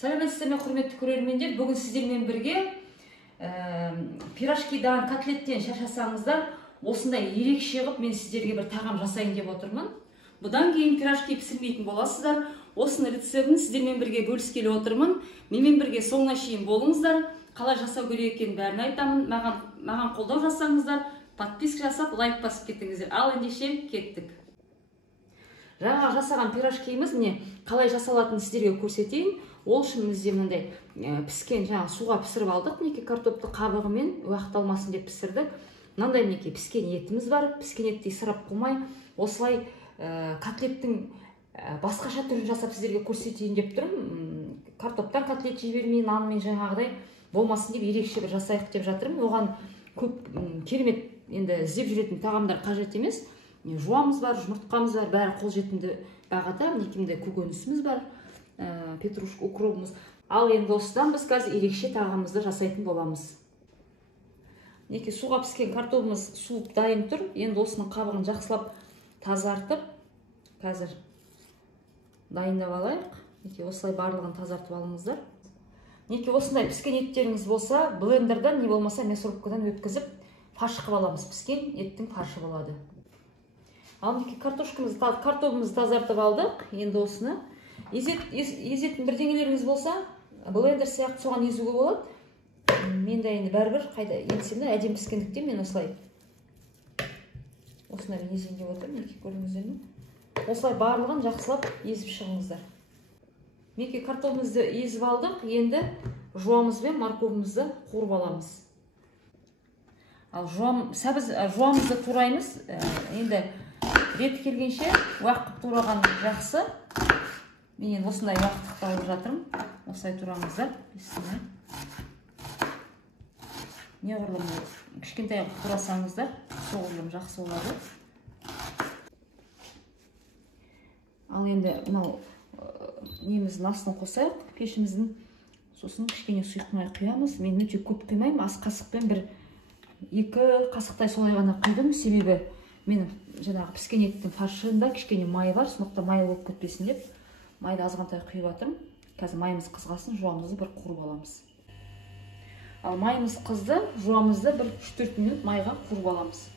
Сәлеметсіздер ме, құрметті көрермендер? Бүгін сіздермен бірге пирожкидан, котлеттен шашасаңыздар, осындай ерекше қылып мен сіздерге бір тағам жасайын деп отырмын. Бұдан кейін пирожки пісірмейтін боласыздар. Осының рецептін сіздермен бірге бөліскелі отырмын. Менімен бірге соңына шейін болыңыздар. Қалай жасау керек екенін бәрін айтамын. Маған қолдау жасаңыздар, подписка жасап, лайк басып кеттіңіздер. Ал ендеше кеттік. Жаңа жасаған пирожкиіміз қалай жасалатынын сіздерге көрсетейін. Ол үшін бізде мынандай піскен суға пісіріп алдық. Картопты қабығымен уақыт алмасын деп пісірдік. Мынандай піскен етіміз бар. Піскен етті ысырап қылмай, осылай котлеттің басқаша түрін жасап сіздерге көрсетейін деп тұрмын. Картоптан котлет жібермей, нанмен жаңағыдай болмасын деп ерекше бір жасайық деп жатырмын. Оған көп керемет енді іздеп жүретін тағамдар қажет емес. Жуамыз бар, жұмыртқамыз бар, бәрі қолжетімді бағада. Мінекей көкөнісіміз бар, петрушка, укропымыз. Ал енді осыдан біз қазір ерекше тағамымызды жасайтын боламыз. Мінекей суға піскен картопымыз суып дайын тұр. Енді осының қабығын жақсылап тазартып, қазір дайындап алайық. Мінекей осылай барлығын тазартып алыңыздар. Мінекей осындай піскен еттеріңіз болса, блендердан не болмаса мясорубкадан өткізіп, фарш қылып аламыз. Піскен еттің фаршы болады. Ал картопымызды тазартып алдық. Енді осыны езетін бірдеңелеріңіз болса, блендер сияқты соған езуге болады. Мен де енді бәрібір қайда езсем де әдемі піскендіктен мен осылай осындай езейін деп отырмын. Көрдіңіздер ме? Осылай барлығын жақсылап езіп шығыңыздар. Мінекей картопымызды езіп алдық. Енді жуамыз бен морковымызды қуырып аламыз. Ал жуамызды тураймыз. Енді реті келгенше уақыт тураған жақсы. Мен осындай уақыт алып жатырмын. Осылай турамыздар. Неғұрлым кішкентай турасаңыздар, соғұрлым жақсы болады. Ал енді мынау неміздің астын қосайық, пешіміздің. Сосын кішкене сұйықтмай құямыз. Мен өте көп құймаймын. Ас қасықпен бір 2 қасықтай солай ғана құйдым. Себебі мен жаңағы піскен еттің фаршында кішкене май бар. Сондықтан майлы болып кетпесін деп майды азғантай құйып жатырмын. Қазір майымыз қызғасын, жуамызды бір қуырып аламыз. Ал майымыз қызды, жуамызды бір 3-4 минут майға қуырып аламыз.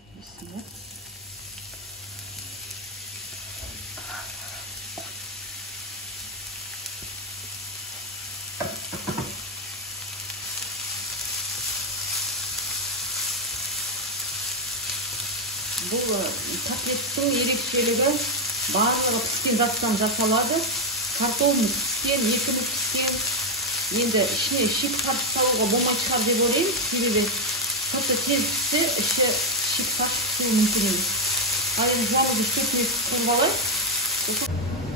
Бұл котлеттің ерекшелігі барлығы піскен заттан жасалады. Картопымыз піскен, етіміз піскен. Енді ішіне шик фарш салуға болмай шығар деп ойлаймын. Себебі котлет тез піссе, іші шик фарш пісуі мүмкін емес. Ал енді жуамызды 4 минут қуырып алайық.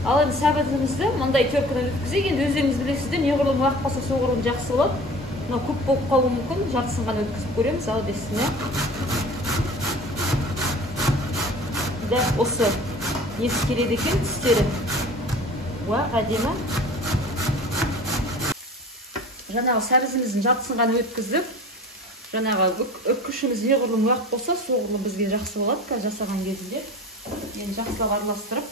Ал енді сәбізімізді мындай теркадан өткізейік. Енді өздеріңіз білесіздер, неғұрлым уақыт болса соғұрлым жақсы болады. Мынау көп болып қалуы мүмкін. Жартысын ғана өткізіп көреміз. Ал бесіне. Дәп осы несі келеді екен, түстері. Уақ әдемі. Жаңағы сәбізіміздің жартысын ғана өткіздік. Жаңағы үккішіміз неғұрлым уақыт болса, соғұрлым бізге жақсы болады. Қазір жасаған кезінде. Енді жақсылап араластырып.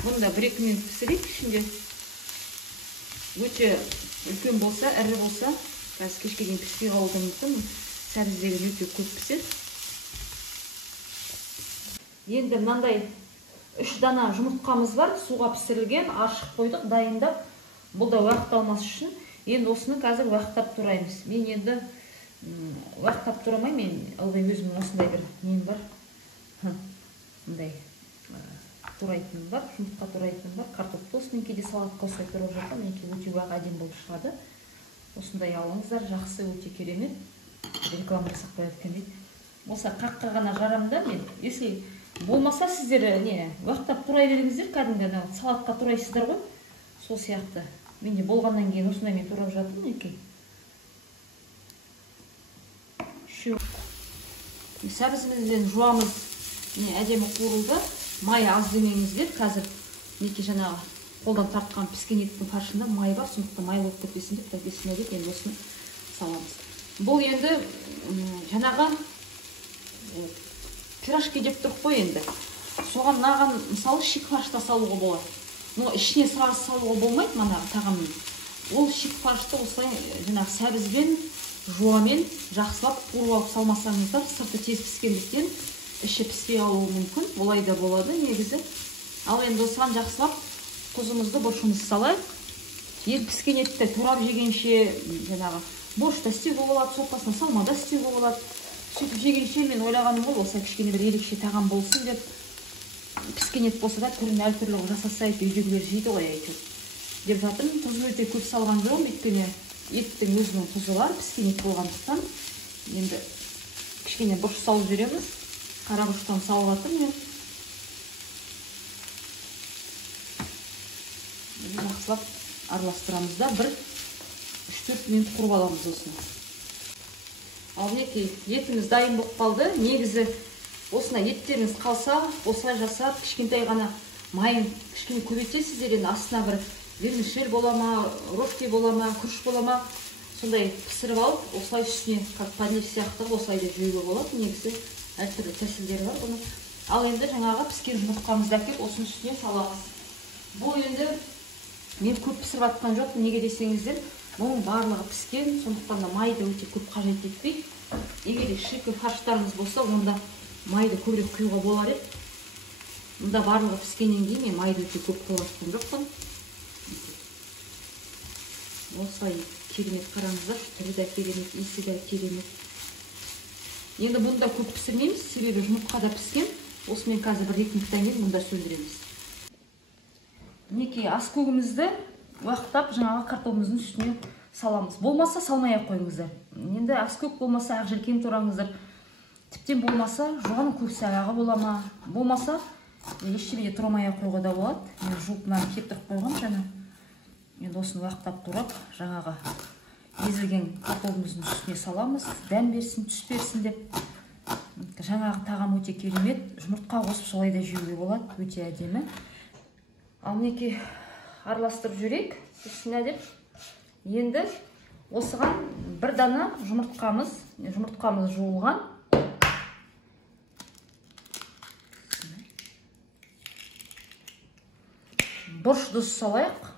Бұны да 1-2 минут пісірейік ішінде. Өте үлкен болса, ірі болса, қазір кешке дейін піспей қалуы мүмкін. Сәбіздегі өте көп піседі. Енді мынандай 3 дана жұмыртқамыз бар, суға пісірілген, аршық қойдық, дайындап. Бұл да уақыт алмас үшін. Енді осыны қазір уақыттап тураймыз. Мен енді уақыттап турамай, мен ылғи өзімнің осындай бір нем бар. Мындай турайтыным бар, жұмыртқа турайтыным бар. Картопты осымен кейде салатқа осылай тұрып жатқан, менің өте уақ әдем болып шығады. Осындай алыңыздар, жақсы, өте керемет. Реклама жасап қояды екен дейді. Болса қаққа ғана жарамда мен, если болмаса сіздер уақыттап турай беріңіздер, кәдімгі салатқа турайсыздар ғой. Сол сияқты. Менде болғаннан кейін осындай мен турап жатырмын екен. Сәбізімізден жуамыз әдемі қуырылды. Май аз демеңіздер. Қазір неке жаңағы қолдан тартқан піскен еттің фаршында май бар. Сондықтан май болып кетпесін деп, тәпесіне деп енді осыны саламыз. Бұл енді жаңағы пирожки деп тұрып қой енді. Соған мынаған мысалы шик фаршта салуға болады. но ішіне сағыз салуға болмайды манағы тағамның. Ол шик фаршты осылай жаңағы сәбізбен, жуамен жақсылап қуырып алып салмасаңыздар, сырты тез піскендіктен іші піспей қалуы мүмкін. Олай да болады негізі. Ал енді осыған жақсылап тұзымызды, бұршымызды салайық. Ел піскен етті турап жегенше, жаңағы борщта істеуге болады, сорпасына салмада істеуге болады. Сөйтіп жегенше мен ойлағаным ол, осылай кішкене бір ерекше тағам болсын деп. Піскен ет болса да түрін әртүрлі жасасайды, үйдегілер жейді ғой әйтеуір деп жатырмын. Тұз өте көп салған жоқпын, өйткені еттің өзінің тұзы бар, піскен ет болғандықтан. Енді кішкене бұрыш салып жүреміз. Қара бұрыштан салып жатырмын мен. Жақсылап араластырамыз да, бір 3-4 минут құрып аламыз осыны. Ал мінекей, етіміз дайын болып қалды. Негізі осына еттеріңіз қалса, осылай жасап, кішкентай ғана майын кішкене көбейтесіздер, енді астына бір вермишель бола ма, рожки бола ма, күріш бола ма, сондай пісіріп алып, осылай үстіне как панир сияқты осылай да жеуге болады. Негізі әртүрлі тәсілдері бар бұны. Ал енді жаңағы піскен жұмыртқамызды әкеліп осының үстіне саламыз. Бұл енді мен көп пісіріп жатқан жоқ, неге десеңіздер, бұның барлығы піскен, сондықтан да майды өте көп қажет етпейді. Егер шикі фарштарымыз болса, онда майды көбірек құюға болар еді. Мұнда барлығы піскеннен кейін мен майды өте көп құйып жатқан жоқпын. Осылай керемет, қараңыздар, түрі де керемет, иісі де керемет. Енді бұнда көп пісірмейміз, себебі жұмыртқа да піскен. Осымен қазір бір 2 минуттан кейін мұнда сөндіреміз. Мінекей ас көгімізді уақыттап жаңағы картопымыздың үстіне саламыз. Болмаса салмай-ақ қойыңыздар. Енді ас көк болмаса ақ желкен тураңыздар. Тіптен болмаса жуған көк сағағы бола ма? Болмаса ештеңеде тұрамай-ақ қоюға да болады. Мен жуып мынаны кептіріп қойғам жаңа. Енді осыны уақыттап тұрып, жаңағы езілген картопымыздың үстіне саламыз. Дәм берсін, түс берсін деп. Жаңағы тағам өте керемет. Жұмыртқа қосып солай да жеуге болады, өте әдемі. Ал мінекей араластырып жүрейік, үстіне деп. Енді осыған бір дана жұмыртқамыз жуылған. Бұрышты салайық.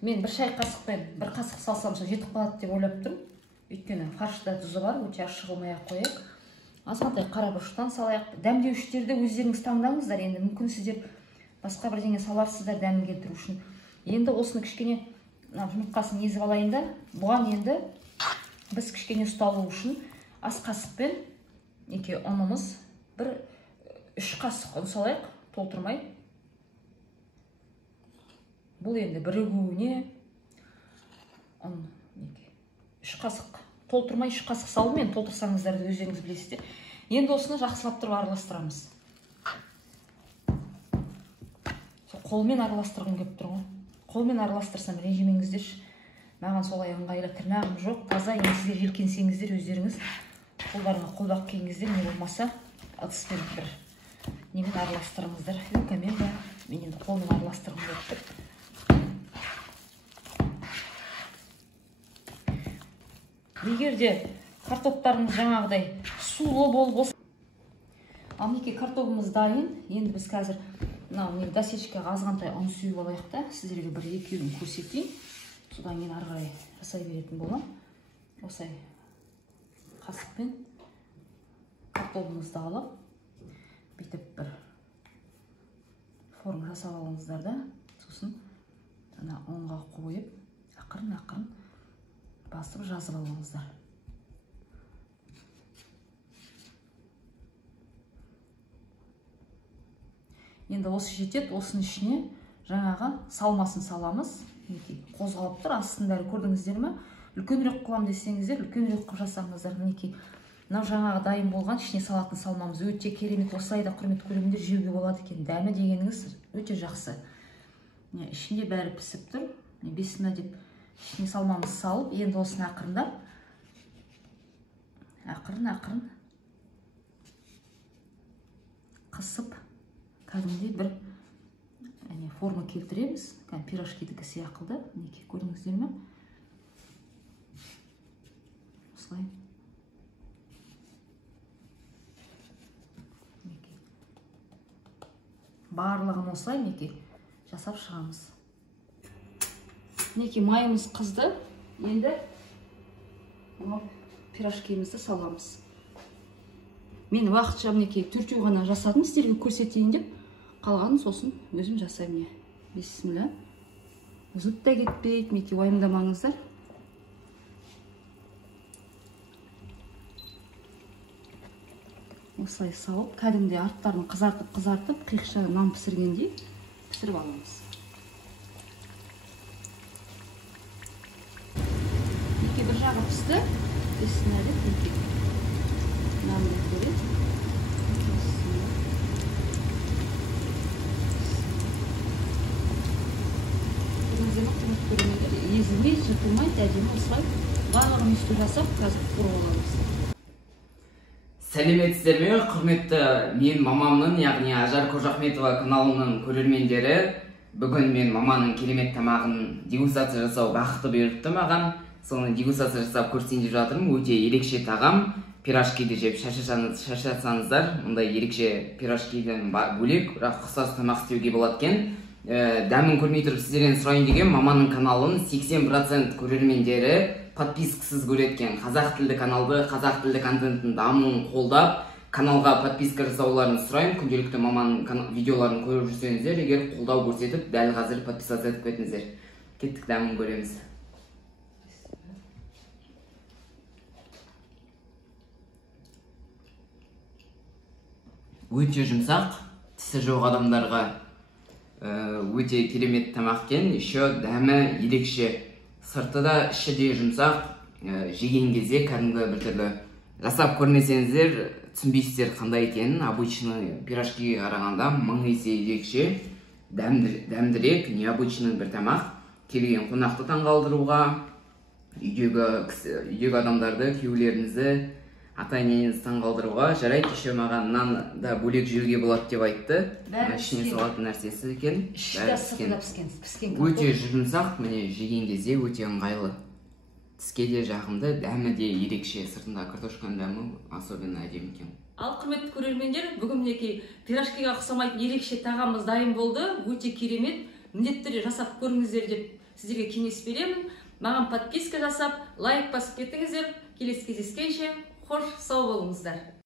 Мен бір шай қасықпен бір қасық салсам жетіп қалады деп ойлап тұрмын. Өйткені фаршта тұзы бар, өте ашық қылмай-ақ қояйық. Азғантай қара бұрыштан салайық. Дәмдеуіштерді өздеріңіз таңдаңыздар. Енді мүмкін сіздер басқа бірдеңе саларсыздар дәмін келтіру үшін. Енді осыны кішкене жұмыртқасын езіп алайын да, бұған енді біз кішкене ұсталу үшін ас қасықпен ұнымыз бір 3 қасық ұн салайық, толтырмай. Бұл енді бірігуіне 3 қасық толтырмай 3 қасық салдым, мен толтырсаңыздар өздеріңіз білесіздер. Енді осыны жақсылап тұрып араластырамыз. Қолмен араластырғым келіп тұр ғой. Қолмен араластырсам ренжімеңіздерші. Маған солай ыңғайлы, тырнағым жоқ, таза. Енді сіздер желкенсеңіздер өздеріңіз қолдарыңа қолдақ киіңіздер, не болмаса ыдыспен бір немен араластырыңыздар. Вилкамен ба, мен енді қолмен араластырғым келіп тұр. Егер де картоптарымыз жаңағыдай сулы болып болса, ал мінекей картопымыз дайын. Енді біз қазір мына дасешкаға азғантай ұн сүйіп алайық та, сіздерге бір екеуін көрсетейін. Содан кейін ары қарай жасай беретін болам. Осылай қасықпен картопымызды алып, бүйтіп бір форма жасап алыңыздар да, сосын ұнға қойып, ақырын-ақырын басып жазып алыңыздар. Енді осы жетеді, осының ішіне жаңағы салмасын саламыз. Қозғалып тұр, астындары көрдіңіздер ме? Үлкенірек қылам десеңіздер, үлкенірек қылып жасаңыздар. Мінекей, мынау жаңағы дайын болған ішіне салатын салмамыз өте керемет. Осылай да құрмет көлемінде жеуге болады екен. Дәмі дегеніңіз өте жақсы. Ішінде бәрі пісіп тұр. Бесіна деп ішіне салмамыз салып, енді осыны ақырындап, ақырын қысып, кәдімгідей бір форма келтіреміз. Пирожкидікі сияқылды. Мінекей, көрдіңіздер ме? Осылай. барлығын осылай мінекей жасап шығамыз. Мінекей майымыз қызды. Енді пирожкимізді саламыз. Мен уақытша мінекей 4 ғана жасадым, сіздерге көрсетейін деп. Қалғанын сосын өзім жасаймын. Бисмилля. Ұзып та кетпейді, мінекей уайымдамаңыздар. Осылай салып, кәдімгідей арттарын қызартып, қиықша нан пісіргендей пісіріп аламыз. Мінекей бір жағы пісті. Бисмилля деп нанды көреді. Езілмей, жыртылмайды, әдемі осылай барлығын үсті жасап, қазір құрып аламыз. Сәлеметсіздер ме, құрметті мен мамамның, яғни Ажар Қожахметова каналының көрермендері. Бүгін мен маманың керемет тамағын дегустация жасау бақыты беріпті маған. Соны дегустация жасап көрсетейін деп жатырмын. Өте ерекше тағам. Пирожкиді жеп шаршасаңыздар, мұндай ерекше пирожкиден бөлек, бірақ ұқсас тамақ істеуге болады екен. Дәмін көрмей тұрып сіздерден сұрайын деген, маманың каналын 80% көрермендері подпискасыз көреткен. Қазақ тілді каналды, қазақ тілді контенттің дамуын қолдап, каналға подписка жасауларын сұрайын. Күнделікті маманың видеоларын көріп жүрсеңіздер, егер қолдау көрсетіп, дәл қазір подписация етіп кетіңіздер. Кеттік, дәмін көреміз. Өте жұмсақ, тісі жоқ адамдарға өте керемет тамақ екен. Еще дәмі ерекше. Сырты да, іші де жұмсақ. Жеген кезде кәдімгі бір түрлі жасап көрмесеңіздер, түсінбейсіздер қандай екенін. Обычный пирожкиге қарағанда 1000 есе ерекше, дәмдірек, необычный бір тамақ. Келген қонақты таңғалдыруға, үйдегі адамдарды, күйеулеріңізді, ата-енеңізді таңғалдыруға жарайды. Кеше маған нан да бөлек жеуге болады деп айтты. Ішіне салатын нәрсесі екен. Піскен. Өте жұмсақ, міне жеген кезде өте ыңғайлы. Тіске де жағымды, дәмі де ерекше. Сыртында картошканың дәмі особенно әдемі екен. Ал құрметті көрермендер, бүгін мінекей пирожкиге ұқсамайтын ерекше тағамымыз дайын болды. Өте керемет. Міндетті түрде жасап көріңіздер деп сіздерге кеңес беремін. Маған подписка жасап, лайк басып кетіңіздер. Келесі кездескенше қош сау болыңыздар.